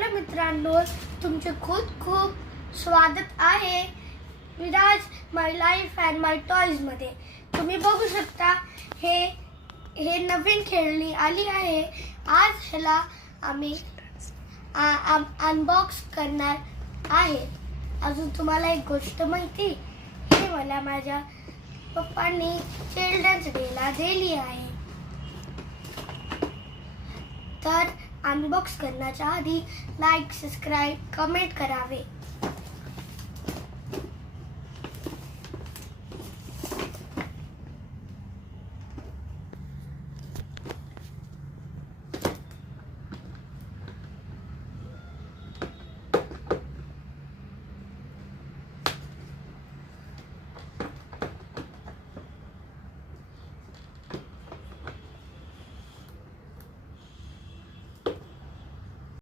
Hello मित्रांनो, तुमचे खूप खूप स्वागत आहे विराज माय लाईफ अँड माय टॉयज मध्ये। तुम्ही बघू शकता हे नवीन खेळणी आली आहे। आज ह्याला आम्ही अनबॉक्स करणार आहे। अजून तुम्हाला एक गोष्ट माहिती, हे मला माझ्या पप्पांनी चिल्ड्रन्स डेला दिली आहे। तर अनबॉक्स करण्याच्या आधी लाईक, सबस्क्राईब, कमेंट करावे।